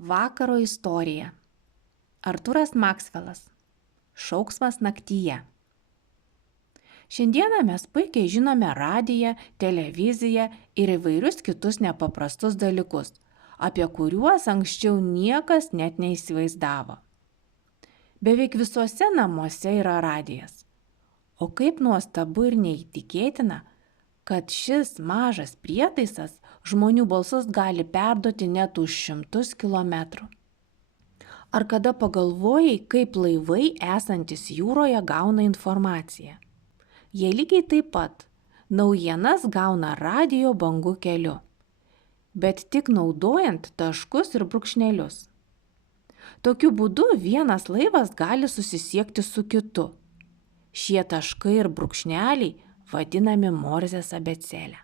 Vakaro istorija. Artūras Maksvelas. Šauksmas naktyje. Šiandieną mes puikiai žinome radiją, televiziją ir įvairius kitus nepaprastus dalykus, apie kuriuos anksčiau niekas net neįsivaizdavo. Beveik visuose namuose yra radijas. O kaip nuostabu ir neįtikėtina, kad šis mažas prietaisas žmonių balsus gali perduoti net už 100 kilometrų. Ar kada pagalvojai, kaip laivai esantis jūroje gauna informaciją? Jie lygiai taip pat naujienas gauna radijo bangų keliu, bet tik naudojant taškus ir brūkšnelius. Tokiu būdu vienas laivas gali susisiekti su kitu. Šie taškai ir brūkšneliai vadinami Morzės abėcėle.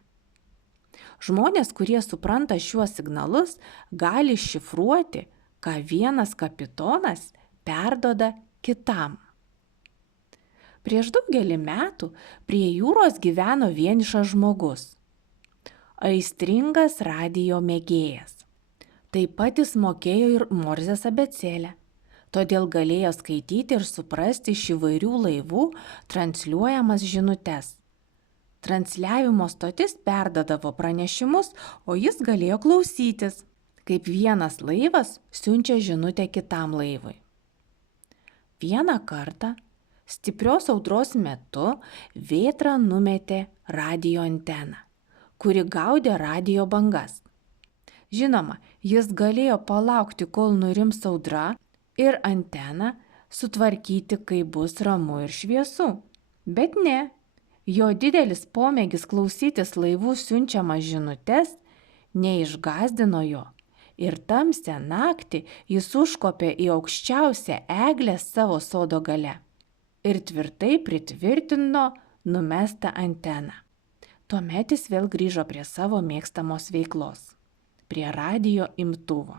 Žmonės, kurie supranta šiuos signalus, gali šifruoti, ką vienas kapitonas perduoda kitam. Prieš daugelį metų prie jūros gyveno vienišas žmogus. Aistringas radijo mėgėjas. Taip pat jis mokėjo ir Morzės abėcėlę. Todėl galėjo skaityti ir suprasti iš įvairių laivų transliuojamas žinutes. Transliavimo stotis perdodavo pranešimus, o jis galėjo klausytis, kaip vienas laivas siunčia žinutę kitam laivui. Vieną kartą, stiprios audros metu, vėtra numetė radijo anteną, kuri gaudė radijo bangas. Žinoma, jis galėjo palaukti, kol nurims audra ir anteną sutvarkyti, kai bus ramu ir šviesu. Bet ne. Jo didelis pomėgis klausytis laivų siunčiamas žinutes neišgąsdino jo ir tamsią naktį jis užkopė į aukščiausią eglę savo sodo gale ir tvirtai pritvirtino numestą anteną. Tuomet jis vėl grįžo prie savo mėgstamos veiklos – prie radijo imtuvo.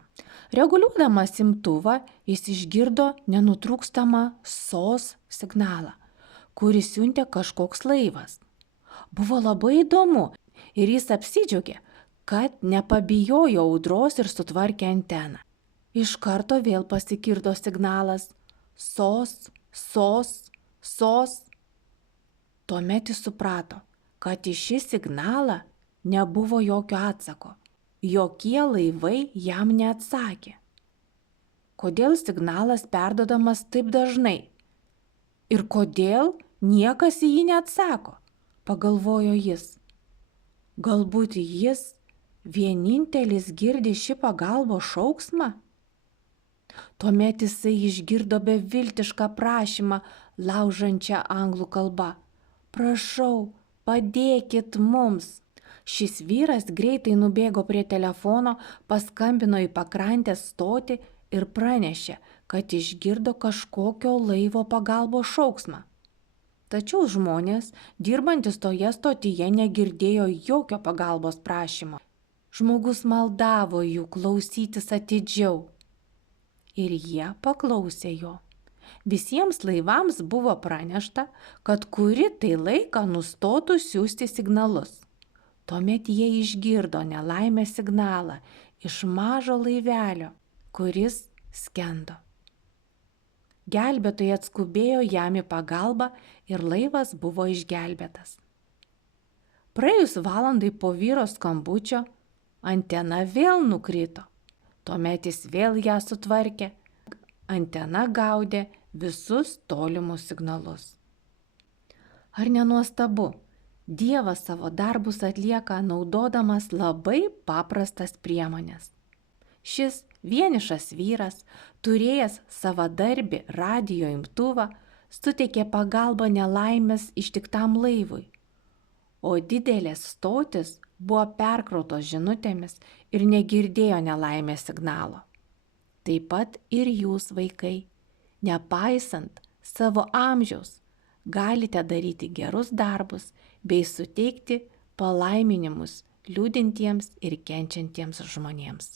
Reguliuodamas imtuvą jis išgirdo nenutrūkstamą SOS signalą, kurį siuntė kažkoks laivas. Buvo labai įdomu ir jis apsidžiaugė, kad nepabijojo audros ir sutvarkė anteną. Iš karto vėl pasigirdo signalas SOS, SOS, SOS. Tuomet jis suprato, kad į šį signalą nebuvo jokio atsako. Jokie laivai jam neatsakė. Kodėl signalas perduodamas taip dažnai? Ir kodėl niekas į jį neatsako, pagalvojo jis. Galbūt jis vienintelis girdi šį pagalbos šauksmą? Tuomet jisai išgirdo beviltišką prašymą laužančią anglų kalbą. Prašau, padėkit mums. Šis vyras greitai nubėgo prie telefono, paskambino į pakrantės stotį ir pranešė, kad išgirdo kažkokio laivo pagalbos šauksmą. Tačiau žmonės, dirbantis toje stotyje, negirdėjo jokio pagalbos prašymo. Žmogus maldavo jų klausytis atidžiau. Ir jie paklausė jo. Visiems laivams buvo pranešta, kad kuri tai laiką nustotų siųsti signalus. Tuomet jie išgirdo nelaimės signalą iš mažo laivelio, kuris skendo. Gelbėtojai atskubėjo jam į pagalbą ir laivas buvo išgelbėtas. Praėjus valandai po vyro skambučio, antena vėl nukrito. Tuomet jis vėl ją sutvarkė. Antena gaudė visus tolimus signalus. Ar nenuostabu? Dievas savo darbus atlieka naudodamas labai paprastas priemonės. Šis vienišas vyras, turėjęs savadarbį radijo imtuvą, suteikė pagalbą nelaimės ištiktam laivui, o didelės stotis buvo perkrautos žinutėmis ir negirdėjo nelaimės signalo. Taip pat ir jūs, vaikai, nepaisant savo amžiaus, galite daryti gerus darbus bei suteikti palaiminimus liūdintiems ir kenčiantiems žmonėms.